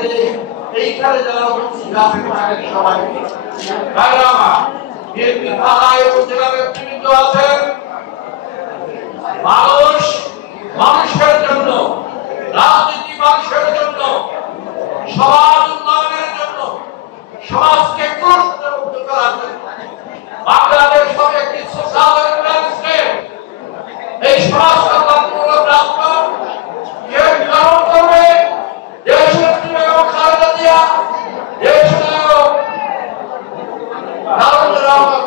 বাইরে এইখানে যারা উপস্থিত আছেন তাদের সবাইকে ভাইরামা বিএনপি থানায় উপজেলা নেতৃবৃন্দ আছেন। মানুষ মানুষের জন্য, রাজনীতি মানুষের জন্য, সমাজ উন্নয়নের জন্য, সমাজকে কুষ্ঠমুক্ত করার জন্য বাংলাদেশ হবে একটি সোশ্যাল স্টেট। এই সমাজ কল্যাণমূলক রাষ্ট্র কে গ্রহণ করবে? দেশনেত্রী বেগম খালেদা জিয়া, দেশনায়ক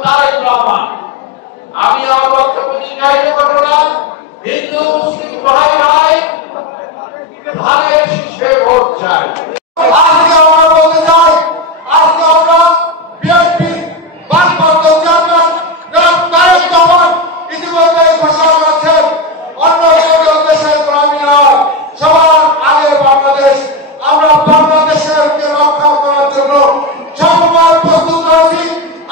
তারেক রহমান। আমি আমার বক্তব্য দীর্ঘায়িত করব না। হিন্দু মুসলিম ভাই ভাই ধানের শীষে ভোট চাই। আজকে আমরা বলতে চাই, আজকে আমরা বিএনপি ভারপ্রাপ্ত চেয়ারম্যান জনাব তারেক রহমান ইতিমধ্যে ঘোষণা করেছেন অন্য কোনো দেশের গোলামি নয়, সবার আগে বাংলাদেশ। আমরা বাংলাদেশের রক্ষা করার জন্য সবসময় প্রস্তুত রয়েছি।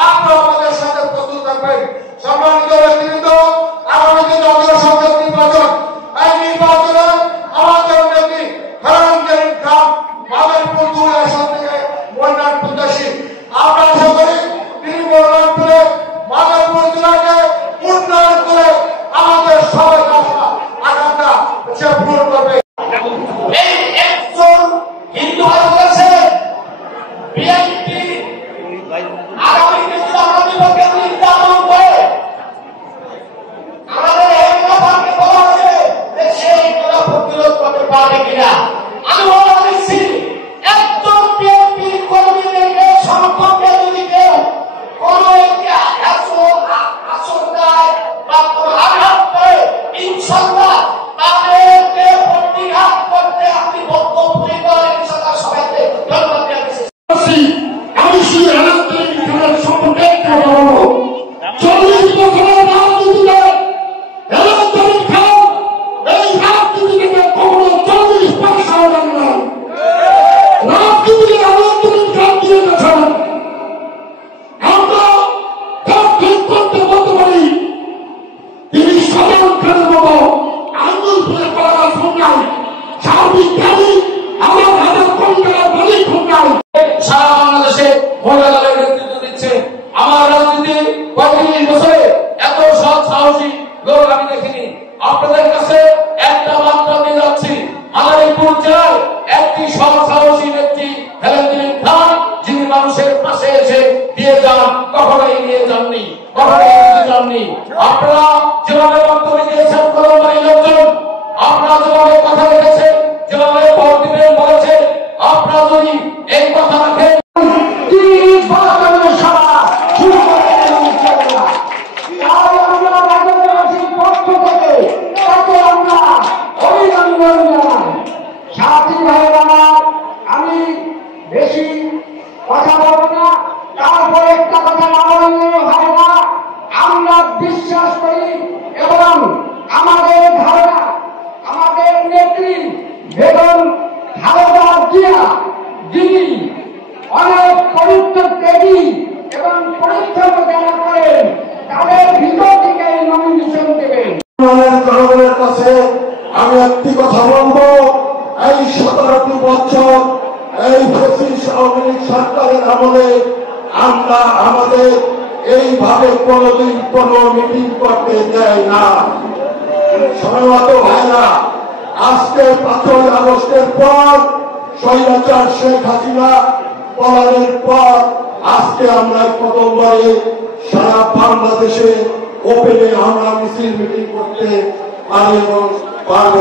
আপনারা আমাদের সাথে প্রস্তুত থাকবেন। সম্মানিত নেতৃবৃন্দ, আগামী দিন জাতীয় সংসদ নির্বাচন, এই নির্বাচনে আমাদের নেত্রী খালেদা খান মাদারীপুর 2 আসন থেকে মনোনয়ন প্রত্যাশী। আমরা আশা করি তিনি মনোনয়ন মাদারীপুর জেলাকে উন্নয়ন করে আমাদের সবার আশা আকাঙ্ক্ষা সে পূরণ করবে। এই একজন হিন্দু ভাই বলেছে বিএনপি আগামী দিনে আমরা বিপক্ষে নির্যাতন করে আমাদের এই কথাকে বলা হচ্ছে যে সেই কথা প্রতিরোধ করতে পারবে কিনা। আমি বলে দিচ্ছি, একজন বিএনপি কর্মীদেরকে সম্পর্কে যদি কেউ কোন একটি আসন দেয় বা কোন আঘাত করে, ইনশাল্লাহ তাদেরকে প্রতিঘাত করতে আপনি বক্তব্য করেন। ইনশাল্লাহ সবাইকে ধন্যবাদ জানাচ্ছি। আমি সেই আন্তরিক খানের সম্পর্কে একটা বলবো, 40 বছরের রাজনীতিতে আন্তরিক খান এই রাজনীতি থেকে কখনো 40 পয়সাও দেন না। রাজনীতিকে আন্তরিক খান দিয়ে গেছেন। আমরা ঠিক করতে বলতে পারি তিনি সদন খানের মতো আঙুল ফেলে করা শুনলাই সার্বিক খালি আমার হাজার কোটি টাকার মালিক শুনলাই সারা বাংলাদেশে মহিলাদের নেতৃত্ব দিচ্ছে। আমার রাজনীতি 35 বছরে এত সৎ সাহসী লোক আমি দেখিনি। আপনাদের কাছে একটা বার্তা দিয়ে যাচ্ছি, মাদারীপুর জেলায় একটি সৎ সাহসী নেত্রী খালেদা খান, যিনি মানুষের পাশে এসে দিয়ে যান, কখনোই নিয়ে যাননি, কখনোই নিয়ে যাননি। আপনারা যেভাবে বক্তব্য দিয়েছেন কলমবাড়ি লোকজন, আপনারা যেভাবে কথা রেখেছেন, যেভাবে ভোট দিবেন বলেছেন, আপনারা যদি এই কথা রাখেন আমি বেশি কথা বলবো না। তারপরে একটা কথা না বললে হয় না। আমরা বিশ্বাস করি এবং আমাদের ধারণা আমাদের নেত্রী বেগম খালেদা জিয়া, যিনি অনেক পবিত্র দেবী এবং পরিশ্রম যারা করেন, তাদের ভিতর থেকে নমিনেশন দেবেন। জনগণের কাছে আমি একটি কথা বলবো, এই 17টি বছর এই ফ্যাসিস্ট আওয়ামী লীগ সরকারের আমলে আমরা আমাদের এইভাবে কোনদিন কোন মিটিং করতে দেয় না। সময়মত ভাইরা, আজকে 5ই আগস্টের পর স্বৈরাচার শেখ হাসিনা পলায়নের পর আজকে আমরা প্রথমবারে সারা বাংলাদেশে ওপেনে আমরা মিছিল মিটিং করতে পারি এবং পারব।